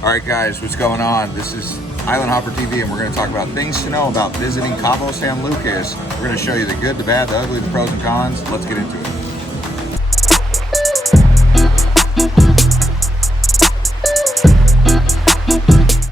All right, guys, what's going on? This is Island Hopper TV, and we're going to talk about things to know about visiting Cabo San Lucas. We're going to show you the good, the bad, the ugly, the pros and cons. Let's get into it.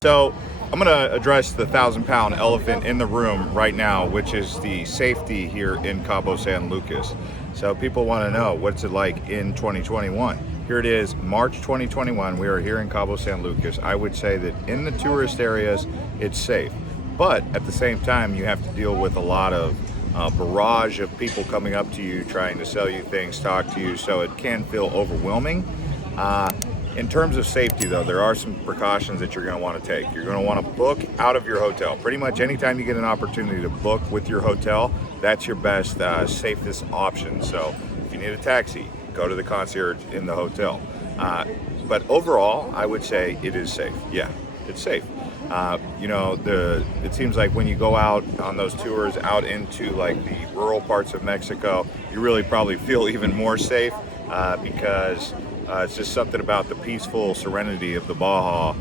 So I'm going to address the 1,000-pound elephant in the room right now, which is the safety here in Cabo San Lucas. So people want to know, what's it like in 2021? Here it is, March 2021. We are here in Cabo San Lucas. I would say that in the tourist areas, it's safe. But at the same time, you have to deal with a lot of barrage of people coming up to you, trying to sell you things, talk to you, so it can feel overwhelming. In terms of safety, though, there are some precautions that you're going to want to take. You're going to want to book out of your hotel. Pretty much anytime you get an opportunity to book with your hotel, that's your best, safest option. So if you need a taxi, go to the concierge in the hotel. But overall, I would say it is safe. Yeah, it's safe. It seems like when you go out on those tours out into like the rural parts of Mexico, you really probably feel even more safe because it's just something about the peaceful serenity of the Baja.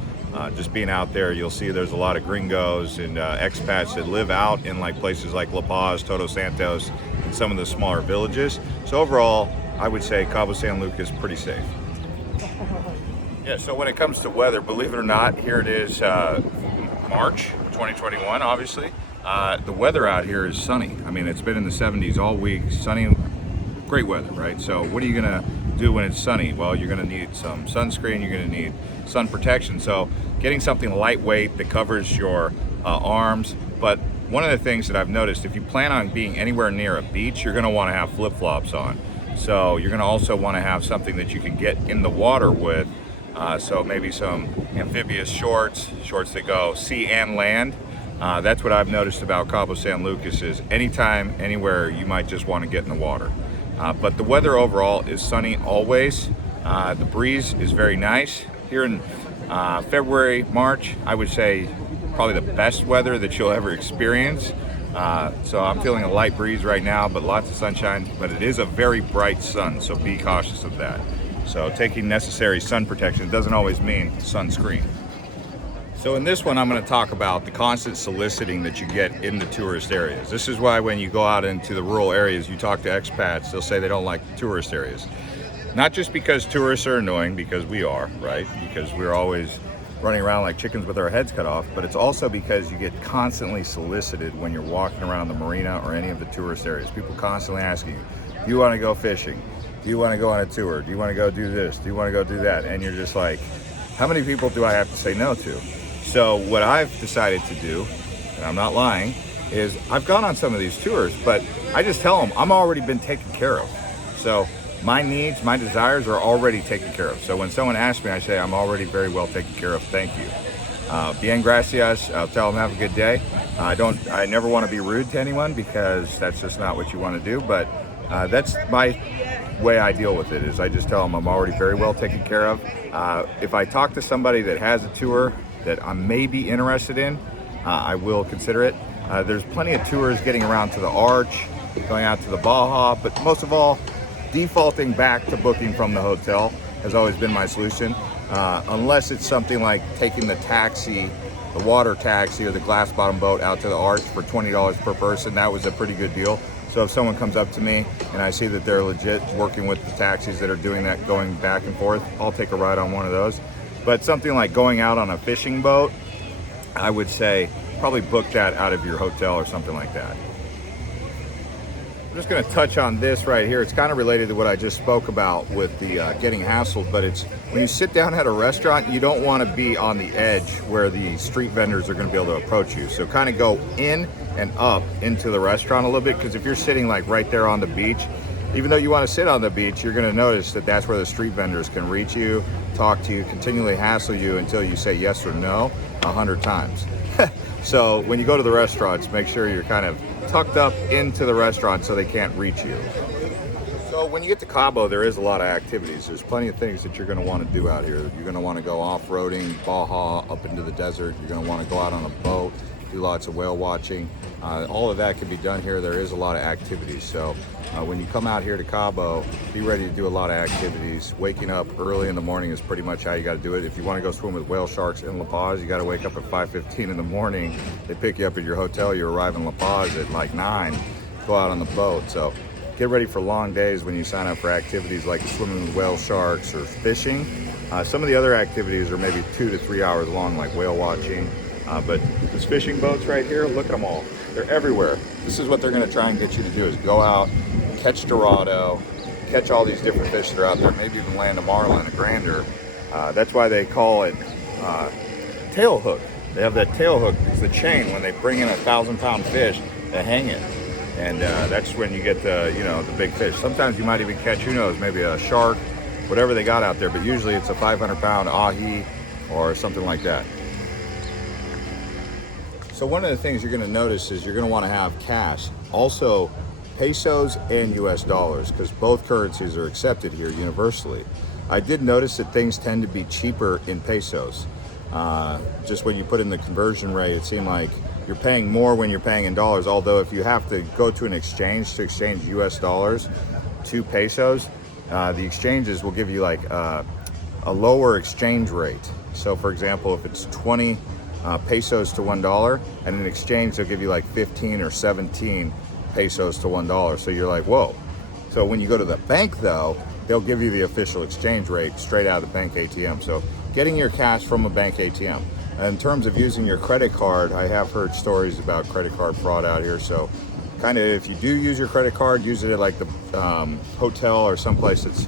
Just being out there, you'll see there's a lot of gringos and expats that live out in like places like La Paz, Todos Santos, and some of the smaller villages. So overall, I would say Cabo San Lucas is pretty safe. Yeah, so when it comes to weather, believe it or not, here it is March 2021, obviously. The weather out here is sunny. I mean, it's been in the 70s all week, sunny, great weather, right? So what are you gonna do when it's sunny? Well, you're gonna need some sunscreen, you're gonna need sun protection. So getting something lightweight that covers your arms. But one of the things that I've noticed, if you plan on being anywhere near a beach, you're gonna wanna have flip-flops on. So you're gonna also wanna have something that you can get in the water with. So maybe some amphibious shorts that go sea and land. That's what I've noticed about Cabo San Lucas is anytime, anywhere, you might just wanna get in the water. But the weather overall is sunny always. The breeze is very nice. Here in February, March, I would say probably the best weather that you'll ever experience. So I'm feeling a light breeze right now, but lots of sunshine, but it is a very bright sun, so be cautious of that. So taking necessary sun protection doesn't always mean sunscreen. So in this one, I'm going to talk about the constant soliciting that you get in the tourist areas. This is why when you go out into the rural areas, you talk to expats, they'll say they don't like the tourist areas. Not just because tourists are annoying, because we are, right? Because we're always running around like chickens with our heads cut off, but it's also because you get constantly solicited when you're walking around the marina or any of the tourist areas. People constantly asking you, do you want to go fishing? Do you want to go on a tour? Do you want to go do this? Do you want to go do that? And you're just like, how many people do I have to say no to? So what I've decided to do, and I'm not lying, is I've gone on some of these tours, but I just tell them I'm already been taken care of. So my needs, my desires are already taken care of. So when someone asks me, I say I'm already very well taken care of, thank you. Bien gracias, I'll tell them have a good day. I never want to be rude to anyone because that's just not what you want to do, but that's my way I deal with it, is I just tell them I'm already very well taken care of. If I talk to somebody that has a tour that I may be interested in, I will consider it. There's plenty of tours getting around to the Arch, going out to the Baja, but most of all, defaulting back to booking from the hotel has always been my solution. Unless it's something like taking the taxi, the water taxi or the glass bottom boat out to the Arch for $20 per person. That was a pretty good deal. So if someone comes up to me and I see that they're legit working with the taxis that are doing that, going back and forth, I'll take a ride on one of those. But something like going out on a fishing boat, I would say probably book that out of your hotel or something like that. I'm just going to touch on this right here. It's kind of related to what I just spoke about with the getting hassled, but it's when you sit down at a restaurant, you don't want to be on the edge where the street vendors are going to be able to approach you. So kind of go in and up into the restaurant a little bit, because if you're sitting like right there on the beach, even though you want to sit on the beach, you're going to notice that that's where the street vendors can reach you, talk to you, continually hassle you until you say yes or no 100 times. So when you go to the restaurants, make sure you're kind of tucked up into the restaurant so they can't reach you. So when you get to Cabo, there is a lot of activities. There's plenty of things that you're going to want to do out here. You're going to want to go off-roading, Baja, up into the desert. You're going to want to go out on a boat. do lots of whale watching. All of that can be done here. There is a lot of activities. So when you come out here to Cabo, be ready to do a lot of activities. Waking up early in the morning is pretty much how you got to do it. If you want to go swim with whale sharks in La Paz, you got to wake up at 5:15 in the morning. They pick you up at your hotel. You arrive in La Paz at like 9. Go out on the boat. So get ready for long days when you sign up for activities like swimming with whale sharks or fishing. Some of the other activities are maybe 2 to 3 hours long, like whale watching. But these fishing boats right here, look at them all. They're everywhere. This is what they're going to try and get you to do, is go out, catch Dorado, catch all these different fish that are out there, maybe even land a marlin, a grander. That's why they call it tail hook. They have that tail hook. It's the chain. When they bring in a 1,000-pound fish, they hang it. And that's when you get the, the big fish. Sometimes you might even catch, who knows, maybe a shark, whatever they got out there, but usually it's a 500-pound ahi or something like that. So one of the things you're going to notice is you're going to want to have cash. Also, pesos and US dollars, because both currencies are accepted here universally. I did notice that things tend to be cheaper in pesos. Just when you put in the conversion rate, it seemed like you're paying more when you're paying in dollars, although if you have to go to an exchange to exchange US dollars to pesos, the exchanges will give you like a lower exchange rate. So for example, if it's 20 pesos to $1, and in exchange they'll give you like 15 or 17 pesos to $1. So you're like, whoa. So when you go to the bank though, they'll give you the official exchange rate straight out of the bank ATM. So getting your cash from a bank ATM. In terms of using your credit card, I have heard stories about credit card fraud out here. So kind of, if you do use your credit card, use it at like the hotel or someplace that's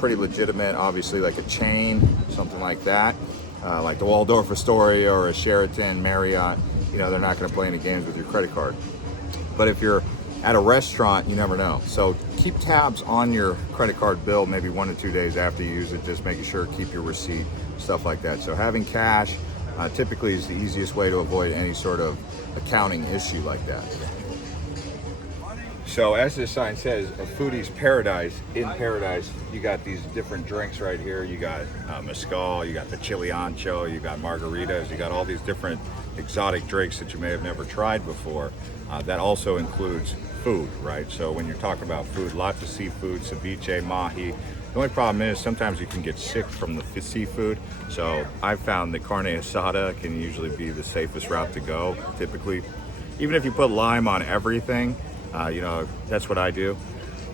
pretty legitimate, obviously like a chain, something like that. Like the Waldorf Astoria or a Sheraton, Marriott, they're not going to play any games with your credit card. But if you're at a restaurant, you never know. So keep tabs on your credit card bill, maybe 1 to 2 days after you use it, just making sure, keep your receipt, stuff like that. So having cash typically is the easiest way to avoid any sort of accounting issue like that. So as this sign says, a foodie's paradise. In paradise, you got these different drinks right here. You got mezcal, you got the chili ancho, you got margaritas, you got all these different exotic drinks that you may have never tried before. That also includes food, right? So when you're talking about food, lots of seafood, ceviche, mahi. The only problem is sometimes you can get sick from the seafood. So I've found that carne asada can usually be the safest route to go, typically. Even if you put lime on everything, that's what I do.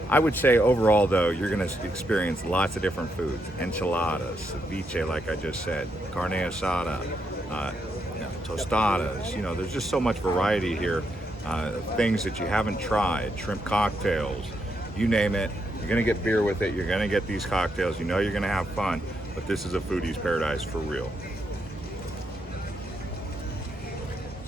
I would say overall though, you're gonna experience lots of different foods. Enchiladas, ceviche, like I just said, carne asada, tostadas. There's just so much variety here. Things that you haven't tried, shrimp cocktails, you name it. You're gonna get beer with it, you're gonna get these cocktails, you're gonna have fun, but this is a foodie's paradise for real.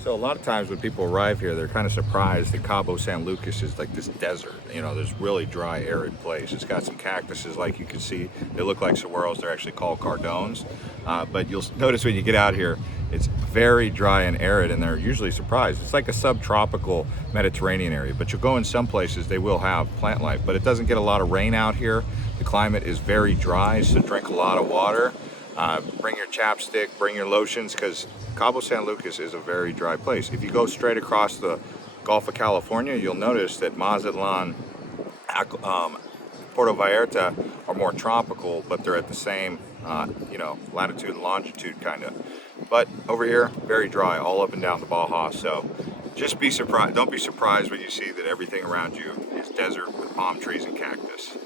So a lot of times when people arrive here, they're kind of surprised that Cabo San Lucas is like this desert. This really dry, arid place. It's got some cactuses, like you can see. They look like saguaros. They're actually called cardones. But you'll notice when you get out here, it's very dry and arid, and they're usually surprised. It's like a subtropical Mediterranean area, but you'll go in some places, they will have plant life, but it doesn't get a lot of rain out here. The climate is very dry, so drink a lot of water. Bring your chapstick, bring your lotions, because Cabo San Lucas is a very dry place. If you go straight across the Gulf of California, you'll notice that Mazatlan, Puerto Vallarta are more tropical, but they're at the same, latitude and longitude kind of. But over here, very dry, all up and down the Baja. So just be surprised. Don't be surprised when you see that everything around you is desert with palm trees and cactus.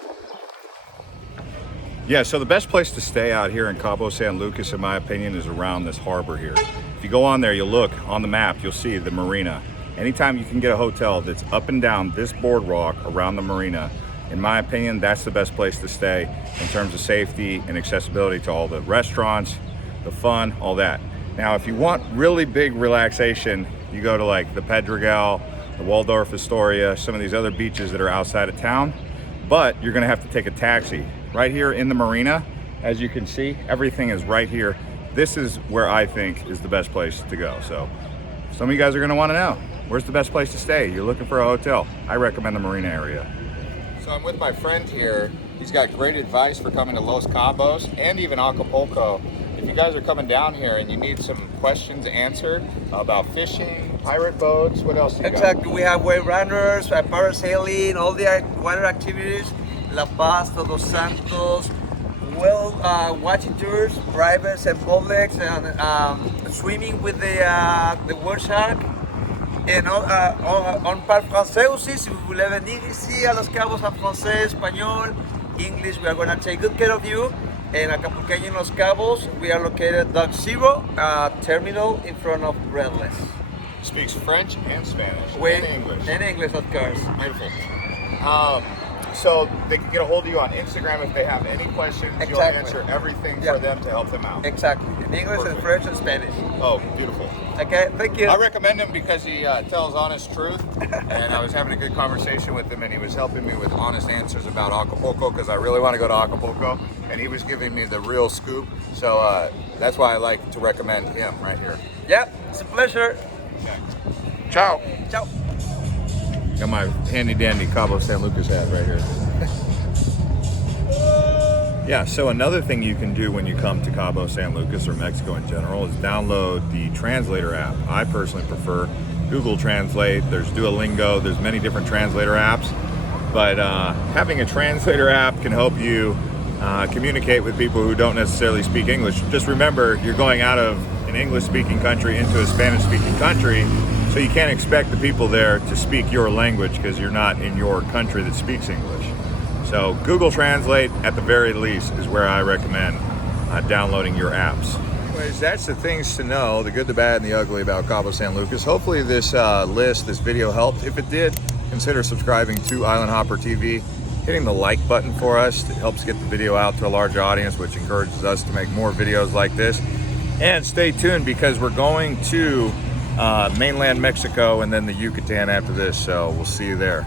Yeah, so the best place to stay out here in Cabo San Lucas, in my opinion, is around this harbor here. If you go on there, you'll look on the map, you'll see the marina. Anytime you can get a hotel that's up and down this boardwalk around the marina, in my opinion, that's the best place to stay in terms of safety and accessibility to all the restaurants, the fun, all that. Now, if you want really big relaxation, you go to like the Pedregal, the Waldorf Astoria, some of these other beaches that are outside of town, but you're gonna have to take a taxi. Right here in the marina, as you can see, everything is right here. This is where I think is the best place to go. So some of you guys are gonna wanna know, where's the best place to stay? You're looking for a hotel. I recommend the marina area. So I'm with my friend here. He's got great advice for coming to Los Cabos and even Acapulco if you guys are coming down here and you need some questions answered about fishing, pirate boats, what else you got? Exactly. We have wave runners, parasailing, all the water activities, La Paz, Todos Santos, watching tours, privates and publics, and swimming with the whale shark. Et on parle français aussi, si vous voulez venir ici à Los Cabos en français, español, English, we are going to take good care of you. In Acapulqueño in Los Cabos, we are located at Dock Zero, terminal in front of Redless. Speaks French and Spanish And English. And English, of course. Beautiful. So they can get a hold of you on Instagram if they have any questions. Exactly. You'll answer everything for them to help them out. Exactly. In English and French and Spanish. Oh, beautiful. Okay, thank you. I recommend him because he tells honest truth, and I was having a good conversation with him, and he was helping me with honest answers about Acapulco because I really want to go to Acapulco, and he was giving me the real scoop. So that's why I like to recommend him right here. Yep, it's a pleasure. Okay. Ciao. Ciao. Got my handy dandy Cabo San Lucas hat right here. Yeah, so another thing you can do when you come to Cabo San Lucas or Mexico in general is download the translator app. I personally prefer Google Translate. There's Duolingo. There's many different translator apps. But having a translator app can help you communicate with people who don't necessarily speak English. Just remember, you're going out of an English-speaking country into a Spanish-speaking country, so you can't expect the people there to speak your language because you're not in your country that speaks English. So Google Translate, at the very least, is where I recommend downloading your apps. Anyways, that's the things to know, the good, the bad, and the ugly about Cabo San Lucas. Hopefully this this video helped. If it did, consider subscribing to Island Hopper TV, hitting the like button for us. It helps get the video out to a large audience, which encourages us to make more videos like this. And stay tuned because we're going to mainland Mexico and then the Yucatan after this, so we'll see you there.